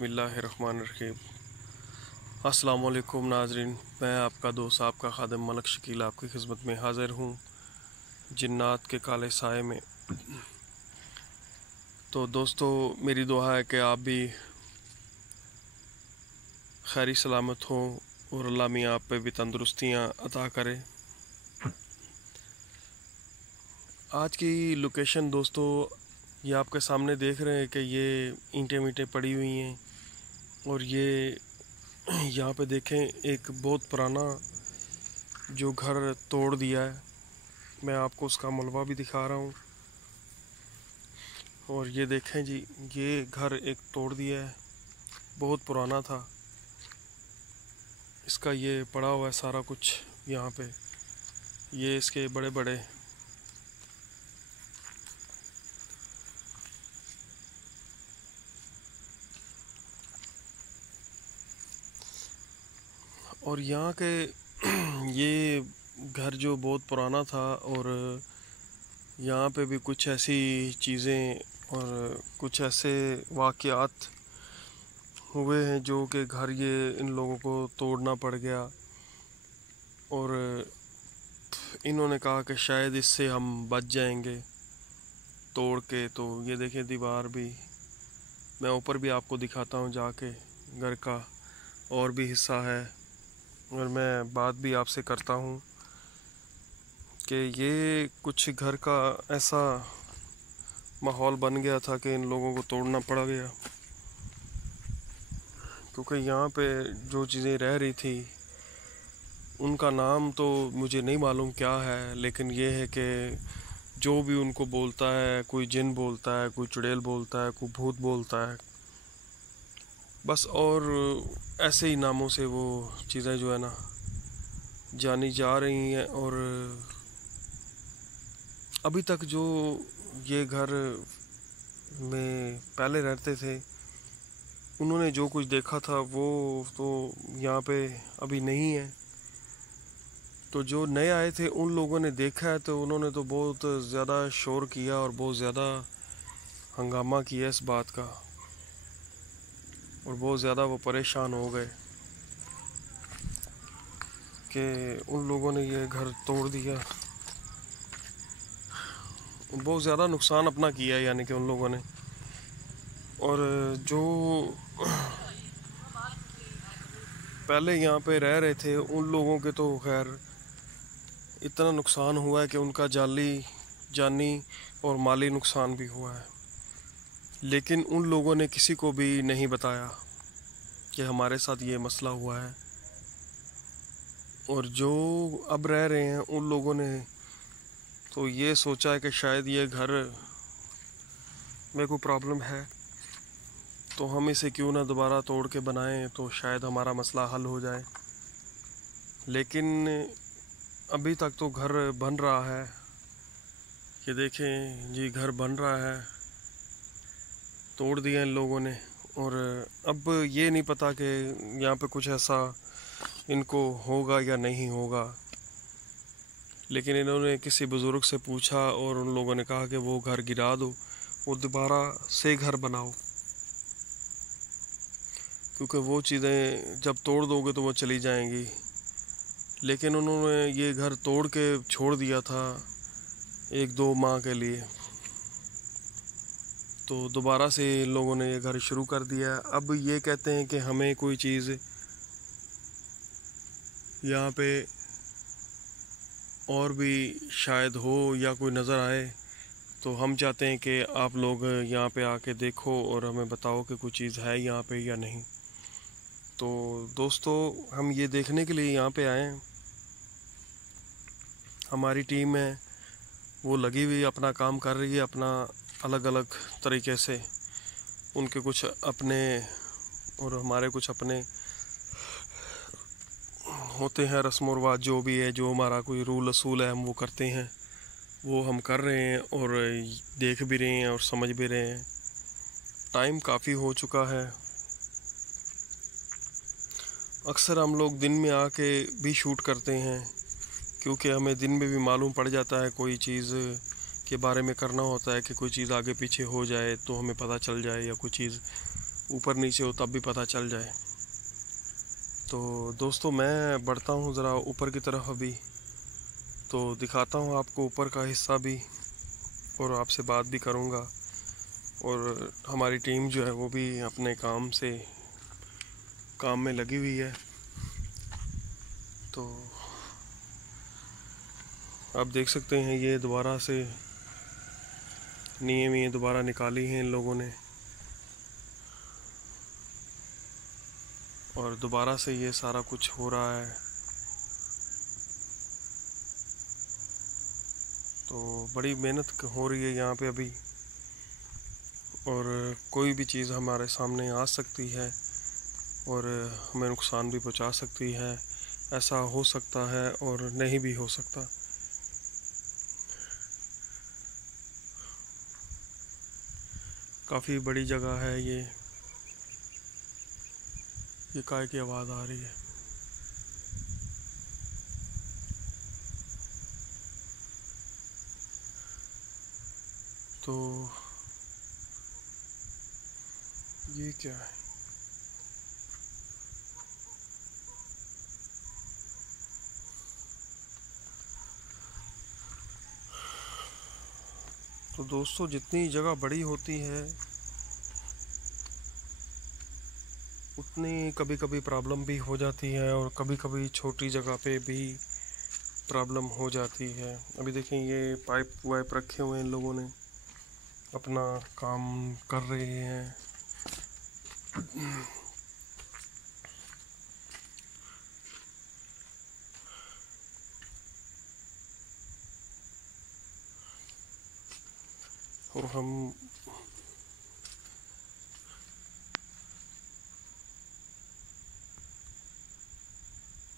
बिस्मिल्लाहिर्रहमानिर्रहीम। अस्सलाम वालेकुम नाजरीन, मैं आपका दोस्त आपका खादिम मलक शकील आपकी खिदमत में हाज़िर हूँ जिन्नात के काले साए में। तो दोस्तों, मेरी दुआ है कि आप भी खैरी सलामत हों और अल्लाह मियाँ आप पे भी तंदुरुस्तियाँ अता करे। आज की लोकेशन दोस्तों, ये आपके सामने देख रहे हैं कि ये ईंटें मीटें पड़ी हुई हैं और ये यहाँ पे देखें एक बहुत पुराना जो घर तोड़ दिया है। मैं आपको उसका मलबा भी दिखा रहा हूँ। और ये देखें जी, ये घर एक तोड़ दिया है, बहुत पुराना था। इसका ये पड़ा हुआ है सारा कुछ यहाँ पे, ये इसके बड़े बड़े और यहाँ के ये घर जो बहुत पुराना था और यहाँ पे भी कुछ ऐसी चीज़ें और कुछ ऐसे वाक़यात हुए हैं जो कि घर ये इन लोगों को तोड़ना पड़ गया। और इन्होंने कहा कि शायद इससे हम बच जाएंगे तोड़ के। तो ये देखें दीवार भी, मैं ऊपर भी आपको दिखाता हूँ जाके, घर का और भी हिस्सा है। और मैं बात भी आपसे करता हूँ कि ये कुछ घर का ऐसा माहौल बन गया था कि इन लोगों को तोड़ना पड़ गया, क्योंकि यहाँ पे जो चीज़ें रह रही थी उनका नाम तो मुझे नहीं मालूम क्या है, लेकिन ये है कि जो भी उनको बोलता है, कोई जिन बोलता है, कोई चुड़ैल बोलता है, कोई भूत बोलता है बस। और ऐसे ही नामों से वो चीज़ें जो है ना जानी जा रही हैं। और अभी तक जो ये घर में पहले रहते थे उन्होंने जो कुछ देखा था वो तो यहाँ पे अभी नहीं है। तो जो नए आए थे उन लोगों ने देखा है तो उन्होंने तो बहुत ज़्यादा शोर किया और बहुत ज़्यादा हंगामा किया इस बात का, और बहुत ज़्यादा वो परेशान हो गए कि उन लोगों ने ये घर तोड़ दिया। बहुत ज़्यादा नुकसान अपना किया है यानी कि उन लोगों ने। और जो पहले यहाँ पे रह रहे थे उन लोगों के तो खैर इतना नुकसान हुआ है कि उनका जानी और माली नुकसान भी हुआ है, लेकिन उन लोगों ने किसी को भी नहीं बताया कि हमारे साथ ये मसला हुआ है। और जो अब रह रहे हैं उन लोगों ने तो ये सोचा है कि शायद ये घर में कोई प्रॉब्लम है तो हम इसे क्यों ना दोबारा तोड़ के बनाएं, तो शायद हमारा मसला हल हो जाए। लेकिन अभी तक तो घर बन रहा है, ये देखें जी घर बन रहा है, तोड़ दिया इन लोगों ने। और अब ये नहीं पता कि यहाँ पे कुछ ऐसा इनको होगा या नहीं होगा, लेकिन इन्होंने किसी बुज़ुर्ग से पूछा और उन लोगों ने कहा कि वो घर गिरा दो और दोबारा से घर बनाओ, क्योंकि वो चीज़ें जब तोड़ दोगे तो वो चली जाएंगी। लेकिन उन्होंने ये घर तोड़ के छोड़ दिया था 1-2 माह के लिए, तो दोबारा से इन लोगों ने ये घर शुरू कर दिया। अब ये कहते हैं कि हमें कोई चीज़ यहाँ पे और भी शायद हो या कोई नज़र आए, तो हम चाहते हैं कि आप लोग यहाँ पे आके देखो और हमें बताओ कि कोई चीज़ है यहाँ पे या नहीं। तो दोस्तों, हम ये देखने के लिए यहाँ पे आए हैं। हमारी टीम है वो लगी हुई अपना काम कर रही है, अपना अलग अलग तरीके से। उनके कुछ अपने और हमारे कुछ अपने होते हैं रस्म व रिवाज, जो भी है, जो हमारा कोई रूल असूल है हम वो करते हैं, वो हम कर रहे हैं और देख भी रहे हैं और समझ भी रहे हैं। टाइम काफ़ी हो चुका है। अक्सर हम लोग दिन में आके भी शूट करते हैं, क्योंकि हमें दिन में भी मालूम पड़ जाता है कोई चीज़ के बारे में करना होता है कि कोई चीज़ आगे पीछे हो जाए तो हमें पता चल जाए, या कोई चीज़ ऊपर नीचे हो तब भी पता चल जाए। तो दोस्तों मैं बढ़ता हूँ ज़रा ऊपर की तरफ अभी, तो दिखाता हूँ आपको ऊपर का हिस्सा भी और आपसे बात भी करूँगा। और हमारी टीम जो है वो भी अपने काम में लगी हुई है। तो आप देख सकते हैं ये दोबारा से नींवें दोबारा निकाली हैं इन लोगों ने, और दोबारा से ये सारा कुछ हो रहा है। तो बड़ी मेहनत हो रही है यहाँ पे अभी, और कोई भी चीज़ हमारे सामने आ सकती है और हमें नुकसान भी पहुँचा सकती है। ऐसा हो सकता है और नहीं भी हो सकता। काफ़ी बड़ी जगह है ये काय की आवाज़ आ रही है। तो ये क्या है? तो दोस्तों जितनी जगह बड़ी होती है उतनी कभी कभी प्रॉब्लम भी हो जाती है, और कभी कभी छोटी जगह पे भी प्रॉब्लम हो जाती है। अभी देखें ये पाइप वाइप रखे हुए हैं इन लोगों ने, अपना काम कर रहे हैं। और हम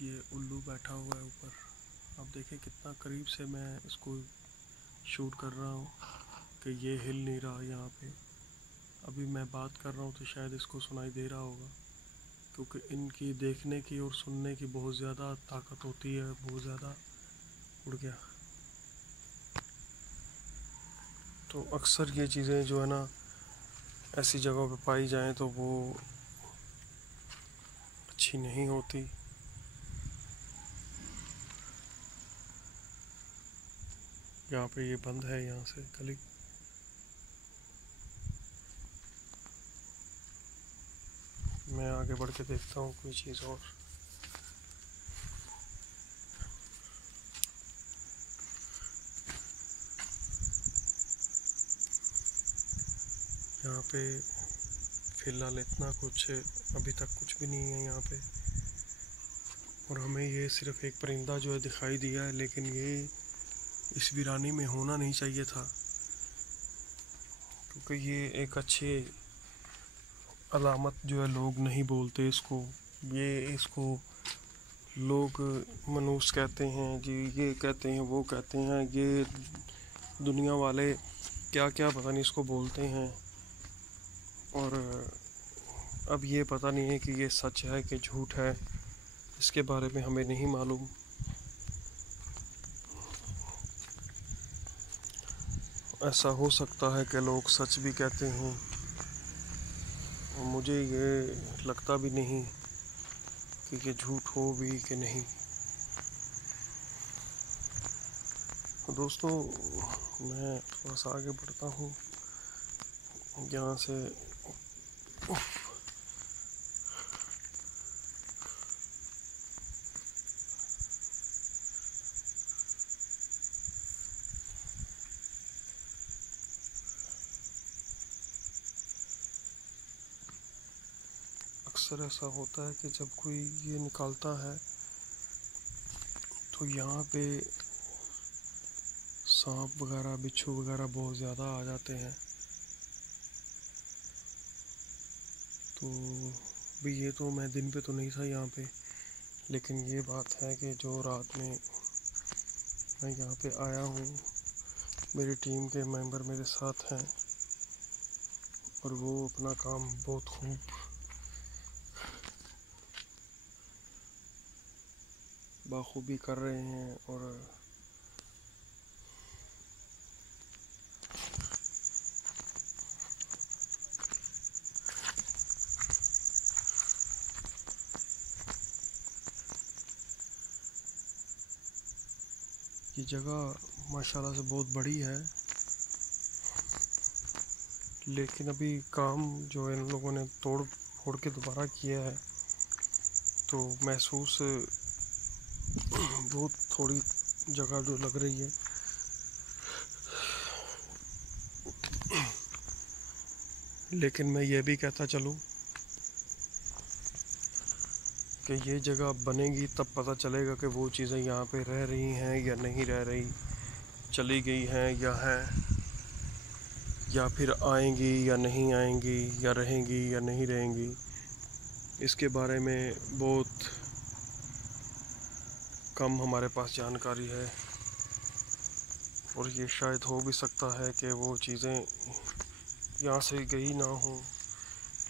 ये उल्लू बैठा हुआ है ऊपर। आप देखें कितना करीब से मैं इसको शूट कर रहा हूँ कि ये हिल नहीं रहा यहाँ पे। अभी मैं बात कर रहा हूँ तो शायद इसको सुनाई दे रहा होगा, क्योंकि इनकी देखने की और सुनने की बहुत ज़्यादा ताकत होती है। बहुत ज़्यादा उड़ गया। तो अक्सर ये चीज़ें जो है ना ऐसी जगहों पे पाई जाएं तो वो अच्छी नहीं होती। यहाँ पे ये बंद है, यहाँ से गली। मैं आगे बढ़ के देखता हूँ कोई चीज़ और। यहाँ पे फ़िलहाल इतना कुछ अभी तक कुछ भी नहीं है यहाँ पे। और हमें ये सिर्फ एक परिंदा जो है दिखाई दिया है, लेकिन ये इस वीरानी में होना नहीं चाहिए था, क्योंकि ये एक अच्छी अलामत जो है लोग नहीं बोलते इसको। इसको लोग मनूस कहते हैं जी, ये कहते हैं वो कहते हैं, ये दुनिया वाले क्या क्या पता नहीं इसको बोलते हैं। और अब ये पता नहीं है कि ये सच है कि झूठ है, इसके बारे में हमें नहीं मालूम। ऐसा हो सकता है कि लोग सच भी कहते हैं, और मुझे ये लगता भी नहीं कि ये झूठ हो भी कि नहीं। दोस्तों मैं थोड़ा सा आगे बढ़ता हूँ यहाँ से। अक्सर ऐसा होता है कि जब कोई ये निकालता है तो यहाँ पे सांप वगैरह बिच्छू वगैरह बहुत ज़्यादा आ जाते हैं। तो भी ये तो मैं दिन पे तो नहीं था यहाँ पे, लेकिन ये बात है कि जो रात में मैं यहाँ पे आया हूँ, मेरी टीम के मेंबर मेरे साथ हैं और वो अपना काम बहुत खूब बाखूबी कर रहे हैं। और ये जगह माशाल्लाह से बहुत बड़ी है, लेकिन अभी काम जो इन लोगों ने तोड़ फोड़ के दोबारा किया है, तो महसूस बहुत थोड़ी जगह जो लग रही है। लेकिन मैं ये भी कहता चलूँ कि ये जगह बनेगी तब पता चलेगा कि वो चीज़ें यहाँ पे रह रही हैं या नहीं रह रही, चली गई हैं या फिर आएंगी या नहीं आएंगी, या रहेंगी या नहीं रहेंगी। इसके बारे में बहुत कम हमारे पास जानकारी है, और ये शायद हो भी सकता है कि वो चीज़ें यहाँ से गई ना हो,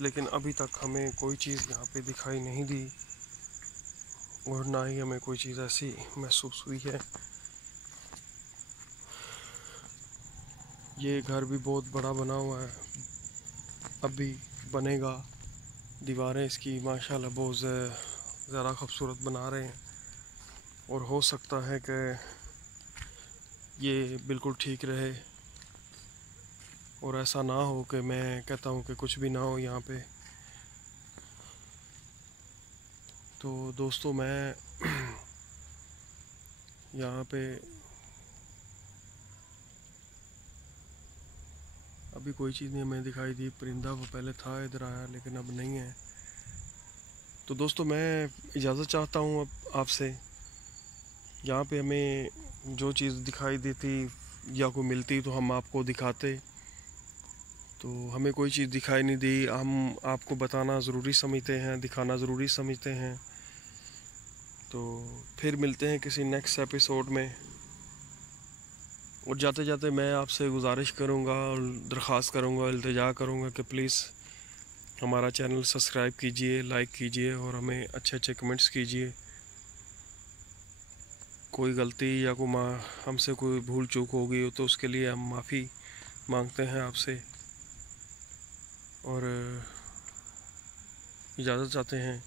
लेकिन अभी तक हमें कोई चीज़ यहाँ पे दिखाई नहीं दी, और ना ही हमें कोई चीज़ ऐसी महसूस हुई है। ये घर भी बहुत बड़ा बना हुआ है, अभी बनेगा। दीवारें इसकी माशाल्लाह बहुत ज़्यादा खूबसूरत बना रहे हैं, और हो सकता है कि ये बिल्कुल ठीक रहे, और ऐसा ना हो कि मैं कहता हूँ कि कुछ भी ना हो यहाँ पे। तो दोस्तों, मैं यहाँ पे अभी कोई चीज़ नहीं हमें दिखाई दी। परिंदा वो पहले था, इधर आया, लेकिन अब नहीं है। तो दोस्तों, मैं इजाज़त चाहता हूँ अब आपसे। यहाँ पे हमें जो चीज़ दिखाई देती या कोई मिलती तो हम आपको दिखाते, तो हमें कोई चीज़ दिखाई नहीं दी। हम आपको बताना ज़रूरी समझते हैं, दिखाना ज़रूरी समझते हैं। तो फिर मिलते हैं किसी नेक्स्ट एपिसोड में। और जाते जाते मैं आपसे गुजारिश करूँगा और दरख्वास्त करूँगा, इल्तिजा करूँगा कि प्लीज़ हमारा चैनल सब्सक्राइब कीजिए, लाइक कीजिए, और हमें अच्छे अच्छे कमेंट्स कीजिए। कोई गलती या हमसे कोई भूल चूक हो गई हो तो उसके लिए हम माफ़ी मांगते हैं आपसे, और इजाज़त चाहते हैं।